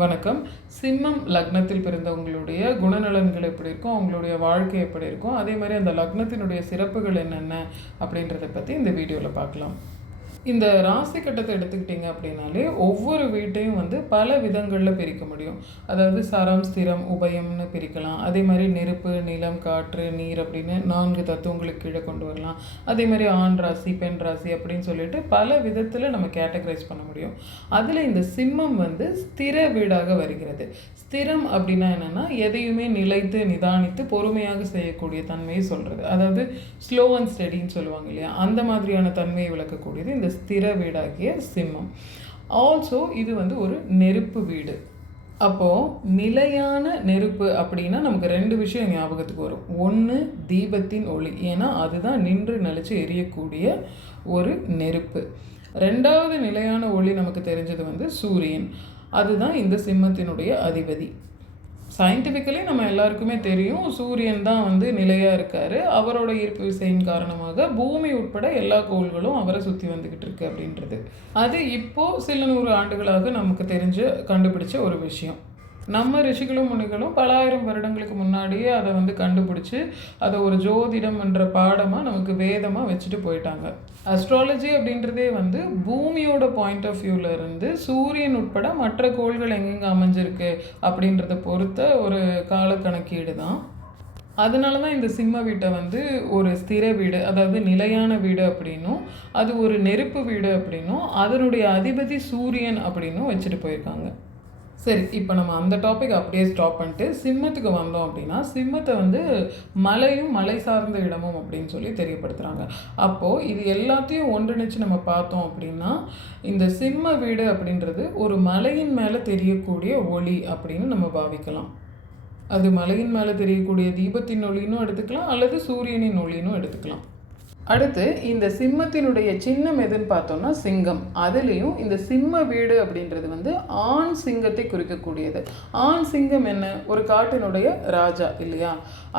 வணக்கம். சிம்மம் லக்னத்தில் பிறந்தவங்களுடைய குணநலன்கள் எப்படி இருக்கும், அவங்களுடைய வாழ்க்கை எப்படி இருக்கும், அதே மாதிரி அந்த லக்னத்தினுடைய சிறப்புகள் என்னென்ன அப்படின்றத பற்றி இந்த வீடியோவில் பார்க்கலாம். இந்த ராசி கட்டத்தை எடுத்துக்கிட்டிங்க அப்படின்னாலே ஒவ்வொரு வீட்டையும் பல விதங்களில் பிரிக்க முடியும். அதாவது சரம், ஸ்திரம், உபயம்னு பிரிக்கலாம். அதே மாதிரி நெருப்பு, நிலம், காற்று, நீர் அப்படின்னு 4 தத்துவங்களுக்கு கீழே கொண்டு வரலாம். அதே மாதிரி ஆண் ராசி, பெண் ராசி அப்படின்னு சொல்லிட்டு பல விதத்தில் நம்ம கேட்டகரைஸ் பண்ண முடியும். அதில் இந்த சிம்மம் ஸ்திர வீடாக வருகிறது. ஸ்திரம் அப்படின்னா என்னென்னா எதையுமே நிலைத்து நிதானித்து பொறுமையாக செய்யக்கூடிய தன்மையை சொல்கிறது. அதாவது ஸ்லோ அண்ட் ஸ்டெடின்னு சொல்லுவாங்க இல்லையா, அந்த மாதிரியான தன்மையை விளக்கக்கூடியது இந்த ஸ்திர வீடாகிய சிம்மம். ஆல்சோ இது ஒரு நெருப்பு வீடு. அப்போது நிலையான நெருப்பு அப்படின்னா நமக்கு 2 விஷயம் ஞாபகத்துக்கு வரும். ஒன்று தீபத்தின் ஒளி, ஏன்னா அதுதான் நின்று நிலைச்சு எரியக்கூடிய ஒரு நெருப்பு. 2வது நிலையான ஒளி நமக்கு தெரிஞ்சது சூரியன். அதுதான் இந்த சிம்மத்தினுடைய அதிபதி. சயின்டிஃபிக்கலி நம்ம எல்லாருக்குமே தெரியும், சூரியன் தான் நிலையாக இருக்கார். அவரோட ஈர்ப்பு விசையின் காரணமாக பூமி உட்பட எல்லா கோள்களும் அவரை சுற்றி வந்துக்கிட்டு இருக்கு அப்படின்றது. அது இப்போது சில 100 ஆண்டுகளாக நமக்கு தெரிஞ்சு கண்டுபிடிச்ச ஒரு விஷயம். நம்ம ரிஷிகளும் முனிகளும் பல ஆயிரம் வருடங்களுக்கு முன்னாடியே அதை கண்டுபிடிச்சி அதை ஒரு ஜோதிடம் என்ற பாடமாக நமக்கு வேதமாக வச்சுட்டு போயிட்டாங்க. அஸ்ட்ராலஜி அப்படின்றதே பூமியோட பாயிண்ட் ஆஃப் வியூவில் இருந்து சூரியன் உட்பட மற்ற கோள்கள் எங்கெங்கே அமைஞ்சிருக்கு அப்படின்றத பொறுத்த ஒரு காலக்கணக்கீடு தான். அதனால தான் இந்த சிம்ம வீட்டை ஒரு ஸ்திர வீடு, அதாவது நிலையான வீடு அப்படின்னும், அது ஒரு நெருப்பு வீடு அப்படின்னும், அதனுடைய அதிபதி சூரியன் அப்படின்னும் வச்சுட்டு போயிருக்காங்க. சரி, இப்போ நம்ம அந்த டாபிக் அப்படியே ஸ்டாப் பண்ணிட்டு சிம்மத்துக்கு வந்தோம் அப்படின்னா, சிம்மத்தை மலையும் மலை சார்ந்த இடமும் அப்படின்னு சொல்லி தெரியப்படுத்துகிறாங்க. அப்போது இது எல்லாத்தையும் ஒன்றிணைச்சு நம்ம பார்த்தோம் அப்படின்னா, இந்த சிம்ம வீடு அப்படின்றது ஒரு மலையின் மேலே தெரியக்கூடிய ஒளி அப்படின்னு நம்ம பாவிக்கலாம். அது மலையின் மேலே தெரியக்கூடிய தீபத்தின் ஒளினும் எடுத்துக்கலாம், அல்லது சூரியனின் ஒளினும் எடுத்துக்கலாம். அடுத்து இந்த சிம்மத்தினுடைய சின்னம் எதுன்னு பார்த்தோம்னா சிங்கம். அதுலேயும் இந்த சிம்ம வீடு அப்படின்றது ஆண் சிங்கத்தை குறிக்கக்கூடியது. ஆண் சிங்கம் என்ன, ஒரு காட்டினுடைய ராஜா இல்லையா?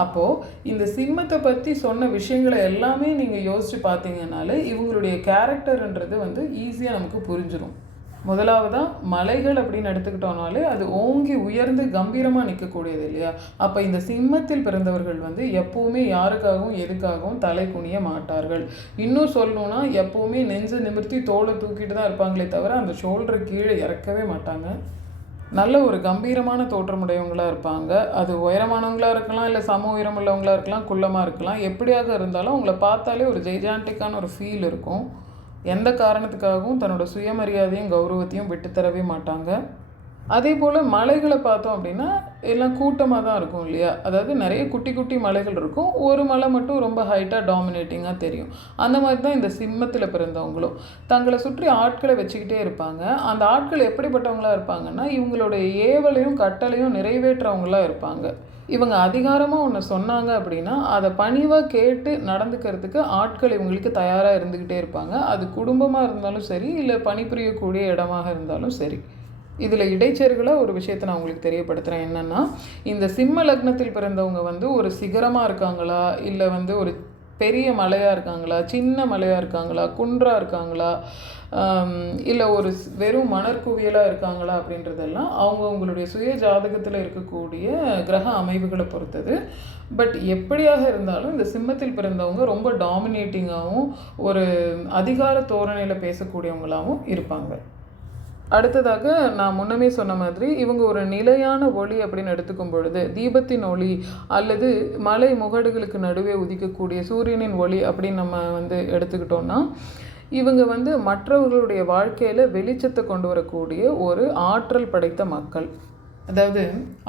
அப்போது இந்த சிம்மத்தை பற்றி சொன்ன விஷயங்களை எல்லாமே நீங்கள் யோசித்து பார்த்தீங்கன்னாலே இவங்களுடைய கேரக்டர்ன்றது ஈஸியாக நமக்கு புரிஞ்சிடும். முதலாவதாக மலைகள் அப்படின்னு எடுத்துக்கிட்டோம்னாலே அது ஓங்கி உயர்ந்து கம்பீரமாக நிற்கக்கூடியது இல்லையா? அப்போ இந்த சிம்மத்தில் பிறந்தவர்கள் எப்போவுமே யாருக்காகவும் எதுக்காகவும் தலை குனிய மாட்டார்கள். இன்னும் சொல்லணுன்னா எப்போவுமே நெஞ்சை நிமிர்த்தி தோலை தூக்கிட்டு தான் இருப்பாங்களே தவிர அந்த ஷோல்டரை கீழே இறக்கவே மாட்டாங்க. நல்ல ஒரு கம்பீரமான தோற்றமுடையவங்களாக இருப்பாங்க. அது உயரமானவங்களாக இருக்கலாம், இல்லை சம உயரம் உள்ளவங்களாக இருக்கலாம், குள்ளமாக இருக்கலாம். எப்படியாக இருந்தாலும் அவங்கள பார்த்தாலே ஒரு ஜெய்ஜாண்டிக்கான ஒரு ஃபீல் இருக்கும். எந்த காரணத்துக்காகவும் தன்னோட சுயமரியாதையும் கௌரவத்தையும் விட்டுத்தரவே மாட்டாங்க. அதே போல் மலைகளை பார்த்தோம் அப்படின்னா எல்லாம் கூட்டமாக தான் இருக்கும் இல்லையா? அதாவது நிறைய குட்டி குட்டி மலைகள் இருக்கும், ஒரு மலை மட்டும் ரொம்ப ஹைட்டாக டாமினேட்டிங்காக தெரியும். அந்த மாதிரி தான் இந்த சிம்மத்தில் பிறந்தவங்களும் தங்களை சுற்றி ஆட்களை வச்சுக்கிட்டே இருப்பாங்க. அந்த ஆட்கள் எப்படிப்பட்டவங்களாக இருப்பாங்கன்னா, இவங்களுடைய ஏவலையும் கட்டளையும் நிறைவேற்றவங்களாக இருப்பாங்க. இவங்க அதிகாரமாக ஒன்று சொன்னாங்க அப்படின்னா அதை பணிவாக கேட்டு நடந்துக்கிறதுக்கு ஆட்கள் இவங்களுக்கு தயாராக இருந்துக்கிட்டே இருப்பாங்க. அது குடும்பமாக இருந்தாலும் சரி, இல்லை பணிபுரியக்கூடிய இடமாக இருந்தாலும் சரி. இதில் இடைச்செருகலாக ஒரு விஷயத்தை நான் உங்களுக்கு தெரியப்படுத்துகிறேன். என்னென்னா, இந்த சிம்ம லக்னத்தில் பிறந்தவங்க ஒரு சிகரமாக இருக்காங்களா, இல்லை ஒரு பெரிய மலையாக இருக்காங்களா, சின்ன மலையாக இருக்காங்களா, குன்றாக இருக்காங்களா, இல்லை ஒரு வெறும் மணற்குவியலாக இருக்காங்களா அப்படின்றதெல்லாம் அவங்களுடைய சுய ஜாதகத்தில் இருக்கக்கூடிய கிரக அமைவுகளை பொறுத்தது. பட் எப்படியாக இருந்தாலும் இந்த சிம்மத்தில் பிறந்தவங்க ரொம்ப டாமினேட்டிங்காகவும் ஒரு அதிகார தோரணையில் பேசக்கூடியவங்களாகவும் இருப்பாங்க. அடுத்ததாக நான் முன்னமே சொன்ன மாதிரி இவங்க ஒரு நிலையான ஒளி அப்படின்னு எடுத்துக்கும் பொழுது தீபத்தின் ஒளி அல்லது மலை முகடுகளுக்கு நடுவே உதிக்கக்கூடிய சூரியனின் ஒளி அப்படின்னு நம்ம எடுத்துக்கிட்டோம்னா, இவங்க மற்றவர்களுடைய வாழ்க்கையில் வெளிச்சத்தை கொண்டு வரக்கூடிய ஒரு ஆற்றல் படைத்த மக்கள். அதாவது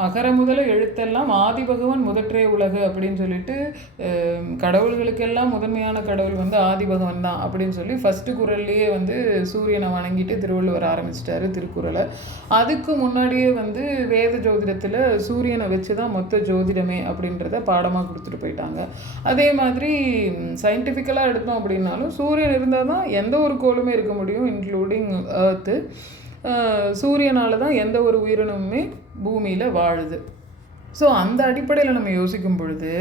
அகர முதல எழுத்தெல்லாம் ஆதி பகவான் முதற்றே உலகு அப்படின்னு சொல்லிட்டு, கடவுள்களுக்கெல்லாம் முதன்மையான கடவுள் ஆதி பகவான் தான் அப்படின்னு சொல்லி ஃபஸ்ட்டு குறள்லேயே சூரியனை வணங்கிட்டு திருவள்ளுவர் ஆரம்பிச்சிட்டாரு திருக்குறளை. அதுக்கு முன்னாடியே வேத ஜோதிடத்தில் சூரியனை வச்சு தான் மொத்த ஜோதிடமே அப்படின்றத பாடமாக கொடுத்துட்டு போயிட்டாங்க. அதே மாதிரி சயின்டிஃபிக்கலாக எடுத்தோம் அப்படின்னாலும் சூரியன் இருந்தால் தான் எந்த ஒரு கோளுமே இருக்க முடியும், இன்க்ளூடிங் எர்த்து. சூரியனால் தான் எந்த ஒரு உயிரினமுமே பூமியில் வாழுது. ஸோ அந்த அடிப்படையில் நம்ம யோசிக்கும் பொழுது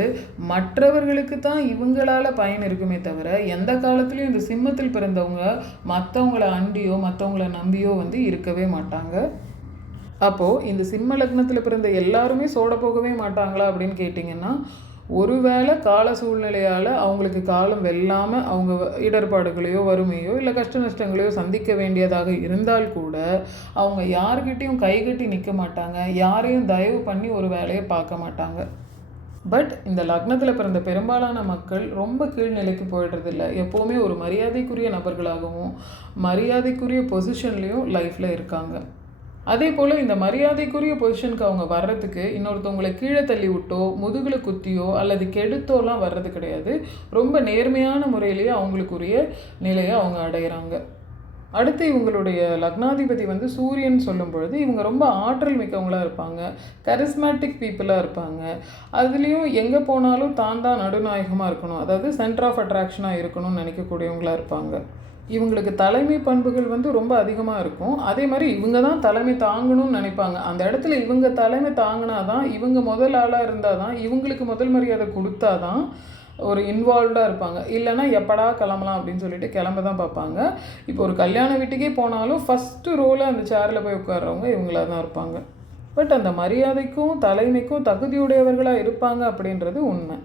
மற்றவர்களுக்கு தான் இவங்களால் பயன் இருக்குமே தவிர எந்த காலத்துலேயும் இந்த சிம்மத்தில் பிறந்தவங்க மற்றவங்கள அண்டியோ மற்றவங்கள நம்பியோ இருக்கவே மாட்டாங்க. அப்போது இந்த சிம்ம லக்னத்தில் பிறந்த எல்லாருமே சோட போகவே மாட்டாங்களா அப்படின்னு கேட்டிங்கன்னா, ஒருவேளை கால சூழ்நிலையால் அவங்களுக்கு காலம் வெல்லாமல் அவங்க இடர்பாடுகளையோ வறுமையோ இல்லை கஷ்ட நஷ்டங்களையோ சந்திக்க வேண்டியதாக இருந்தால் கூட அவங்க யார்கிட்டையும் கைகட்டி நிற்க மாட்டாங்க, யாரையும் தயவு பண்ணி ஒரு வேலையை பார்க்க மாட்டாங்க. பட் இந்த லக்னத்தில் பிறந்த பெரும்பாலான மக்கள் ரொம்ப கீழ்நிலைக்கு போயிடுறதில்ல. எப்போவுமே ஒரு மரியாதைக்குரிய நபர்களாகவும் மரியாதைக்குரிய பொசிஷன்லேயும் லைஃப்பில் இருக்காங்க. அதே போல் இந்த மரியாதைக்குரிய பொசிஷனுக்கு அவங்க வர்றதுக்கு இன்னொருத்தவங்களை கீழே தள்ளி விட்டோ முதுகில் குத்தியோ அல்லது கெடுத்தோலாம் வர்றது கிடையாது. ரொம்ப நேர்மையான முறையிலேயே அவங்களுக்குரிய நிலையை அவங்க அடைகிறாங்க. அடுத்து இவங்களுடைய லக்னாதிபதி வந்து சூரியன் சொல்லும் பொழுது இவங்க ரொம்ப ஆற்றல் மிக்கவங்களாக இருப்பாங்க, கரிஸ்மேட்டிக் பீப்புளாக இருப்பாங்க. அதுலேயும் எங்கே போனாலும் தான் நடுநாயகமாக இருக்கணும், அதாவது சென்டர் ஆஃப் அட்ராக்ஷனாக இருக்கணும்னு நினைக்கக்கூடியவங்களாக இருப்பாங்க. இவங்களுக்கு தலைமை பண்புகள் வந்து ரொம்ப அதிகமாக இருக்கும். அதே மாதிரி இவங்க தான் தலைமை தாங்கணும்னு நினைப்பாங்க. அந்த இடத்துல இவங்க தலைமை தாங்கினா தான், இவங்க முதல் ஆளாக இருந்தால் தான், இவங்களுக்கு முதல் மரியாதை கொடுத்தா தான் ஒரு இன்வால்வ்டாக இருப்பாங்க. இல்லைனா எப்படா கிளம்பலாம் அப்படின்னு சொல்லிட்டு கிளம்ப தான் பார்ப்பாங்க. இப்போ ஒரு கல்யாண வீட்டுக்கே போனாலும் ஃபஸ்ட்டு ரோலை அந்த சேரில் போய் உட்கார்றவங்க இவங்களாக தான் இருப்பாங்க. பட் அந்த மரியாதைக்கும் தலைமைக்கும் தகுதியுடையவர்களாக இருப்பாங்க அப்படின்றது உண்மை.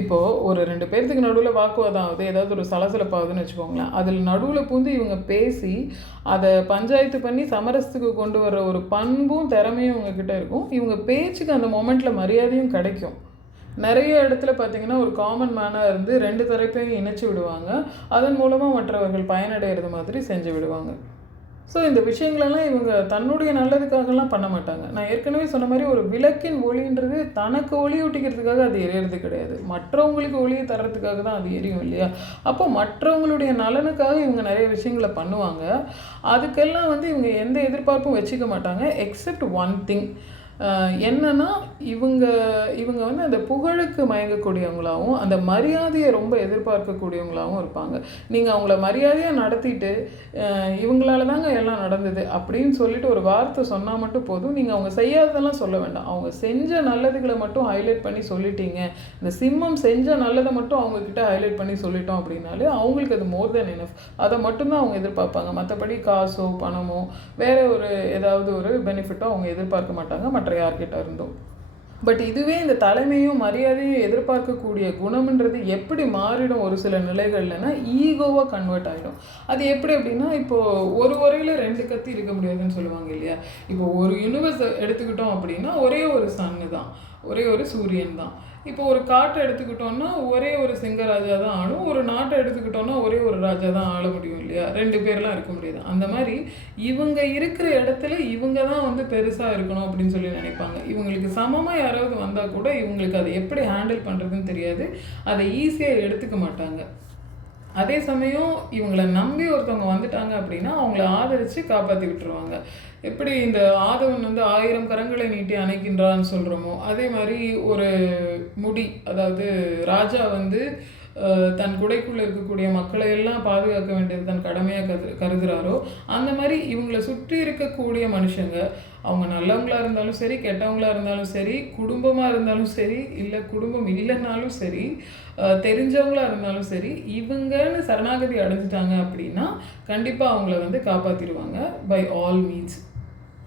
இப்போது ஒரு 2 பேர்த்துக்கு நடுவில் வாக்குவாதம் ஆகுது, ஏதாவது ஒரு சலசலப்பாகுதுன்னு வச்சுக்கோங்களேன். அதில் நடுவில் பூந்து இவங்க பேசி அதை பஞ்சாயத்து பண்ணி சமரசத்துக்கு கொண்டு வர்ற ஒரு பண்பும் திறமையும் இவங்கக்கிட்ட இருக்கும். இவங்க பேச்சுக்கு அந்த மொமெண்ட்டில் மரியாதையும் கிடைக்கும். நிறைய இடத்துல பார்த்திங்கன்னா ஒரு காமன் மேனாக இருந்து 2 தரப்பையும் இணைச்சி விடுவாங்க. அதன் மூலமாக மற்றவர்கள் பயனடைகிறது மாதிரி செஞ்சு விடுவாங்க. ஸோ இந்த விஷயங்களெல்லாம் இவங்க தன்னுடைய நல்லதுக்காகலாம் பண்ண மாட்டாங்க. நான் ஏற்கனவே சொன்ன மாதிரி ஒரு விளக்கின் ஒளின்றது தனக்கு ஒளி ஊட்டிக்கிறதுக்காக அது எரியறது கிடையாது, மற்றவங்களுக்கு ஒளியை தர்றதுக்காக தான் அது எரியும் இல்லையா? அப்போ மற்றவங்களுடைய நலனுக்காக இவங்க நிறைய விஷயங்களை பண்ணுவாங்க. அதுக்கெல்லாம் வந்து இவங்க எந்த எதிர்பார்ப்பும் வச்சுக்க மாட்டாங்க. எக்ஸப்ட் ஒன் திங் என்னன்னா, இவங்க வந்து அந்த புகழுக்கு மயங்கக்கூடியவங்களாகவும் அந்த மரியாதையை ரொம்ப எதிர்பார்க்கக்கூடியவங்களாகவும் இருப்பாங்க. நீங்கள் அவங்கள மரியாதையாக நடத்திட்டு இவங்களால தாங்க எல்லாம் நடந்தது அப்படின்னு சொல்லிட்டு ஒரு வார்த்தை சொன்னால் மட்டும் போதும். நீங்கள் அவங்க செய்யாததெல்லாம் சொல்ல வேண்டாம். அவங்க செஞ்ச நல்லதுகளை மட்டும் ஹைலைட் பண்ணி சொல்லிட்டீங்க, இந்த சிம்மம் செஞ்ச நல்லதை மட்டும் அவங்கக்கிட்ட ஹைலைட் பண்ணி சொல்லிட்டோம் அப்படின்னாலே அவங்களுக்கு அது மோர் தென் எனஃப். அதை மட்டும்தான் அவங்க எதிர்பார்ப்பாங்க. மற்றபடி காசோ பணமோ வேறு ஒரு ஏதாவது ஒரு பெனிஃபிட்டோ அவங்க எதிர்பார்க்க மாட்டாங்க யார்கிட்ட இருந்தோம். பட் இதுவே இந்த தலைமையும் மரியாதையும் எதிர்பார்க்கக்கூடிய குணம்ன்றது எப்படி மாறிடும் ஒரு சில நிலைகள்லனா, ஈகோவாக கன்வெர்ட் ஆகிடும். அது எப்படி அப்படின்னா, இப்போது ஒரு உரையில் 2 கத்தி இருக்க முடியாதுன்னு சொல்லுவாங்க இல்லையா? இப்போ ஒரு யூனிவர்ஸ் எடுத்துக்கிட்டோம் அப்படின்னா ஒரே ஒரு சன்னு தான், ஒரே ஒரு சூரியன் தான். இப்போ ஒரு காட்டை எடுத்துக்கிட்டோன்னா ஒரே ஒரு சிங்கராஜா தான் ஆளும், ஒரு நாட்டை எடுத்துக்கிட்டோன்னா ஒரே ஒரு ராஜா தான் ஆள முடியும் இல்லையா? 2 பேர்லாம் இருக்க முடியாது. அந்த மாதிரி இவங்க இருக்கிற இடத்துல இவங்க தான் வந்து பெருசாக இருக்கணும் அப்படின்னு சொல்லி நினைப்பாங்க. இவங்களுக்கு சமமாக யாராவது வந்தால் கூட இவங்களுக்கு அதை எப்படி ஹேண்டில் பண்ணுறதுன்னு தெரியாது, அதை ஈஸியாக எடுத்துக்க மாட்டாங்க. அதே சமயம் இவங்களை நம்பி ஒருத்தவங்க வந்துட்டாங்க அப்படின்னா அவங்கள ஆதரித்து காப்பாற்றி விட்டுருவாங்க. எப்படி இந்த ஆதவன் வந்து 1000 கரங்களை நீட்டி அணைக்கின்றான்னு சொல்கிறோமோ, அதே மாதிரி ஒரு முடி, அதாவது ராஜா வந்து தன் குடைக்குள்ளே இருக்கக்கூடிய மக்களை எல்லாம் பாதுகாக்க வேண்டியது தன் கடமையாக கருதுகிறாரோ, அந்த மாதிரி இவங்களை சுற்றி இருக்கக்கூடிய மனுஷங்க, அவங்க நல்லவங்களாக இருந்தாலும் சரி, கெட்டவங்களாக இருந்தாலும் சரி, குடும்பமாக இருந்தாலும் சரி, இல்லை குடும்பம் இல்லைன்னாலும் சரி, தெரிஞ்சவங்களாக இருந்தாலும் சரி, இவங்கன்னு சரணாகதி அடைஞ்சிட்டாங்க அப்படின்னா கண்டிப்பாக அவங்கள வந்து காப்பாற்றிடுவாங்க பை ஆல் மீன்ஸ்.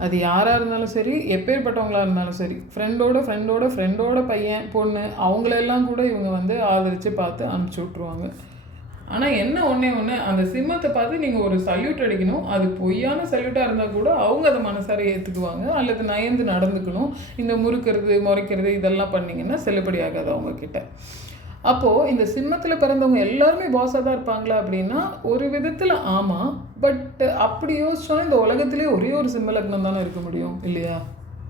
அது யாராக இருந்தாலும் சரி, எப்பேற்பட்டவங்களாக இருந்தாலும் சரி, ஃப்ரெண்டோட பையன் பொண்ணு அவங்களெல்லாம் கூட இவங்க வந்து ஆதரித்து பார்த்து அனுப்பிச்சி விட்ருவாங்க. ஆனால் என்ன ஒன்றே அந்த சிம்மத்தை பார்த்து நீங்கள் ஒரு சல்யூட் அடிக்கணும். அது பொய்யான சல்யூட்டாக இருந்தால் கூட அவங்க அதை மனசார ஏற்றுக்குவாங்க, அல்லது நயந்து நடந்துக்கணும். இந்த முறுக்கிறது முறைக்கிறது இதெல்லாம் பண்ணிங்கன்னா செல்லுபடி ஆகாது அவங்கக்கிட்ட. அப்போது இந்த சிம்மத்தில் பிறந்தவங்க எல்லாருமே பாஸாக தான் இருப்பாங்களா அப்படின்னா ஒரு விதத்தில் ஆமாம். பட் அப்படி யோசிச்சோன்னா இந்த உலகத்திலே ஒரே ஒரு சிம்ம லக்னம் தானே இருக்க முடியும் இல்லையா?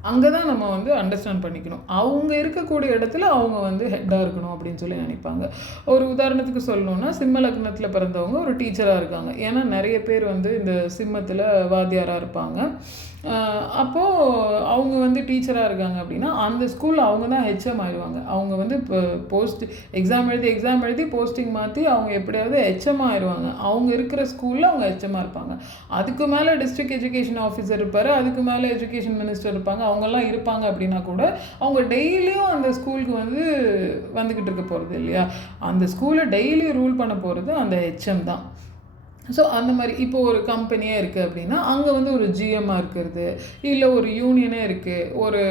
அங்கே தான் நம்ம வந்து அண்டர்ஸ்டாண்ட் பண்ணிக்கணும். அவங்க இருக்கக்கூடிய இடத்துல அவங்க வந்து ஹெட்டாக இருக்கணும் அப்படின்னு சொல்லி நினைப்பாங்க. ஒரு உதாரணத்துக்கு சொல்லணுன்னா, சிம்ம லக்னத்தில் பிறந்தவங்க ஒரு டீச்சராக இருக்காங்க. ஏன்னா நிறைய பேர் வந்து இந்த சிம்மத்தில் வாத்தியாராக இருப்பாங்க. அப்போது அவங்க வந்து டீச்சராக இருக்காங்க அப்படின்னா அந்த ஸ்கூலில் அவங்க தான் ஹெச்எம் ஆயிடுவாங்க. அவங்க வந்து இப்போ எக்ஸாம் எழுதி போஸ்டிங் மாற்றி அவங்க எப்படியாவது ஹெச்எம் ஆயிடுவாங்க. அவங்க இருக்கிற ஸ்கூலில் அவங்க ஹெச்எம்மாக இருப்பாங்க. அதுக்கு மேலே டிஸ்ட்ரிக்ட் எஜுகேஷன் ஆஃபீஸர் இருப்பார், அதுக்கு மேலே எஜுகேஷன் மினிஸ்டர் இருப்பாங்க. அவங்கெல்லாம் இருப்பாங்க அப்படின்னா கூட அவங்க டெய்லியும் அந்த ஸ்கூலுக்கு வந்து வந்துக்கிட்டு இருக்க போகிறது இல்லையா? அந்த ஸ்கூலை டெய்லியும் ரூல் பண்ண போகிறது அந்த ஹெச்எம் தான். ஸோ அந்த மாதிரி இப்போ ஒரு கம்பெனியே இருக்குது அப்படின்னா அங்கே வந்து ஒரு ஜிஎம்மாக இருக்கிறது, இல்லை ஒரு யூனியனே இருக்குது, ஒரு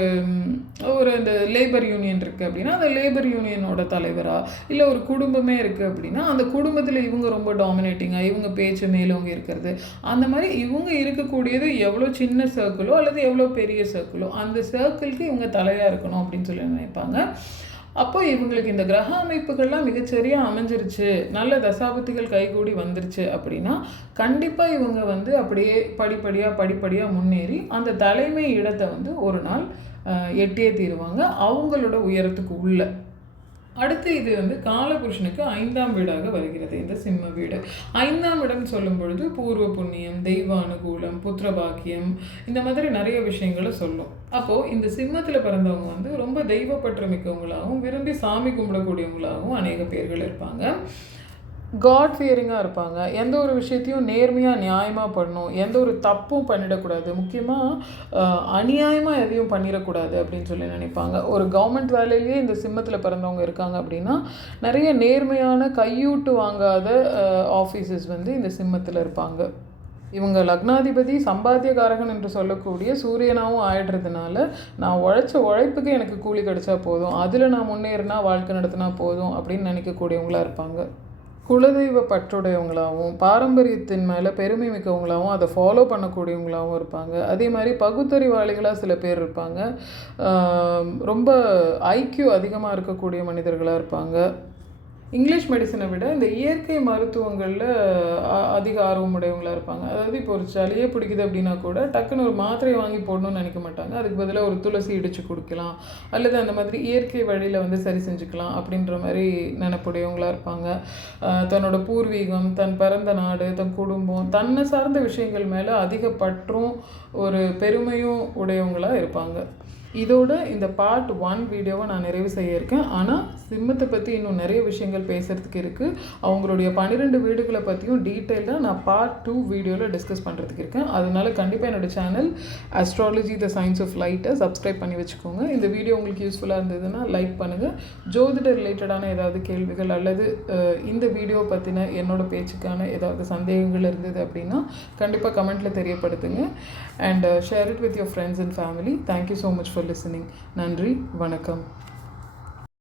ஒரு இந்த லேபர் யூனியன் இருக்குது அப்படின்னா அந்த லேபர் யூனியனோட தலைவராக, இல்லை ஒரு குடும்பமே இருக்குது அப்படின்னா அந்த குடும்பத்தில் இவங்க ரொம்ப டாமினேட்டிங்காக இவங்க பேச்சு மேலவங்க இருக்கிறது, அந்த மாதிரி இவங்க இருக்கக்கூடியது எவ்வளோ சின்ன சர்க்கிளோ அல்லது எவ்வளோ பெரிய சர்க்கிளோ அந்த சர்க்கிளுக்கு இவங்க தலையாக இருக்கணும் அப்படின்னு சொல்லி நினைப்பாங்க. அப்போ இவங்களுக்கு இந்த கிரக அமைப்புகள்லாம் மிகச்சரியாக அமைஞ்சிருச்சு, நல்ல தசாபுத்திகள் கைகூடி வந்துருச்சு அப்படின்னா கண்டிப்பாக இவங்க வந்து அப்படியே படிப்படியாக முன்னேறி அந்த தலைமை இடத்தை வந்து ஒரு நாள் எட்டியே தீருவாங்க அவங்களோட உயரத்துக்கு உள்ள. அடுத்து இது வந்து காலபுருஷனுக்கு 5ஆம் வீடாக வருகிறது இந்த சிம்ம வீடு. 5ஆம் இடம் சொல்லும் பொழுது பூர்வ புண்ணியம், தெய்வ அனுகூலம், புத்திரபாக்கியம், இந்த மாதிரி நிறைய விஷயங்களை சொல்லும். அப்போது இந்த சிம்மத்தில் பிறந்தவங்க வந்து ரொம்ப தெய்வப்பற்று மிக்கவங்களாகவும் விரும்பி சாமி கும்பிடக்கூடியவங்களாகவும் அநேக பேர்கள் இருப்பாங்க. காட் ஃபியரிங்காக இருப்பாங்க. எந்த ஒரு விஷயத்தையும் நேர்மையாக நியாயமாக பண்ணணும், எந்த ஒரு தப்பும் பண்ணிடக்கூடாது, முக்கியமாக அநியாயமாக எதையும் பண்ணிடக்கூடாது அப்படின்னு சொல்லி நினைப்பாங்க. ஒரு கவர்மெண்ட் வேலையிலேயே இந்த சிம்மத்தில் பிறந்தவங்க இருக்காங்க அப்படின்னா நிறைய நேர்மையான கையூட்டு வாங்காத ஆஃபீஸஸ் வந்து இந்த சிம்மத்தில் இருப்பாங்க. இவங்க லக்னாதிபதி சம்பாத்தியகாரகன் என்று சொல்லக்கூடிய சூரியனாகவும் ஆயிடுறதுனால நான் உழைச்ச உழைப்புக்கு எனக்கு கூலி கிடைச்சா போதும், அதில் நான் முன்னேறினா வாழ்க்கை நடத்தினா போதும் அப்படின்னு நினைக்கக்கூடியவங்களாக இருப்பாங்க. குலதெய்வ பற்றுடையவங்களாகவும் பாரம்பரியத்தின் மேலே பெருமை மிக்கவங்களாகவும் அதை ஃபாலோ பண்ணக்கூடியவங்களாகவும் இருப்பாங்க. அதே மாதிரி பகுத்தறிவாளிகளாக சில பேர் இருப்பாங்க. ரொம்ப ஐக்யூ அதிகமாக இருக்கக்கூடிய மனிதர்களாக இருப்பாங்க. இங்கிலீஷ் மெடிசனை விட இந்த இயற்கை மருத்துவங்களில் அதிக ஆர்வம் உடையவங்களாக இருப்பாங்க. அதாவது இப்போ ஒரு சளியே பிடிக்குது அப்படின்னா கூட டக்குன்னு ஒரு மாத்திரையை வாங்கி போடணும்னு நினைக்க மாட்டாங்க. அதுக்கு பதிலாக ஒரு துளசி இடித்து குடிக்கலாம் அல்லது அந்த மாதிரி இயற்கை வழியில் வந்து சரி செஞ்சுக்கலாம் அப்படின்ற மாதிரி நினைப்புடையவங்களாக இருப்பாங்க. தன்னோட பூர்வீகம், தன் பிறந்த நாடு, தன் குடும்பம், தன்னை சார்ந்த விஷயங்கள் மேலே அதிக பற்றும் ஒரு பெருமையும் உடையவங்களாக இருப்பாங்க. இதோட இந்த பார்ட் 1 வீடியோவை நான் நிறைவு செய்ய இருக்கேன். ஆனால் சிம்மத்தை பற்றி இன்னும் நிறைய விஷயங்கள் பேசுகிறதுக்கு இருக்குது. அவங்களுடைய 12 வீடுகளை பற்றியும் டீட்டெயிலாக நான் பார்ட் 2 வீடியோவில் டிஸ்கஸ் பண்ணுறதுக்கு இருக்கேன். அதனால கண்டிப்பாக என்னோடய channel astrology the science of லைட்டை சப்ஸ்கிரைப் பண்ணி வச்சுக்கோங்க. இந்த வீடியோ உங்களுக்கு யூஸ்ஃபுல்லாக இருந்ததுன்னா லைக் பண்ணுங்கள். ஜோதிட ரிலேட்டடான ஏதாவது கேள்விகள் அல்லது இந்த வீடியோ பற்றின என்னோட பேச்சுக்கான ஏதாவது சந்தேகங்கள் இருந்தது அப்படின்னா கண்டிப்பாக கமெண்ட்டில் தெரியப்படுத்துங்க. And share it with your friends and family. Thank you so much for listening. நன்றி, வணக்கம்.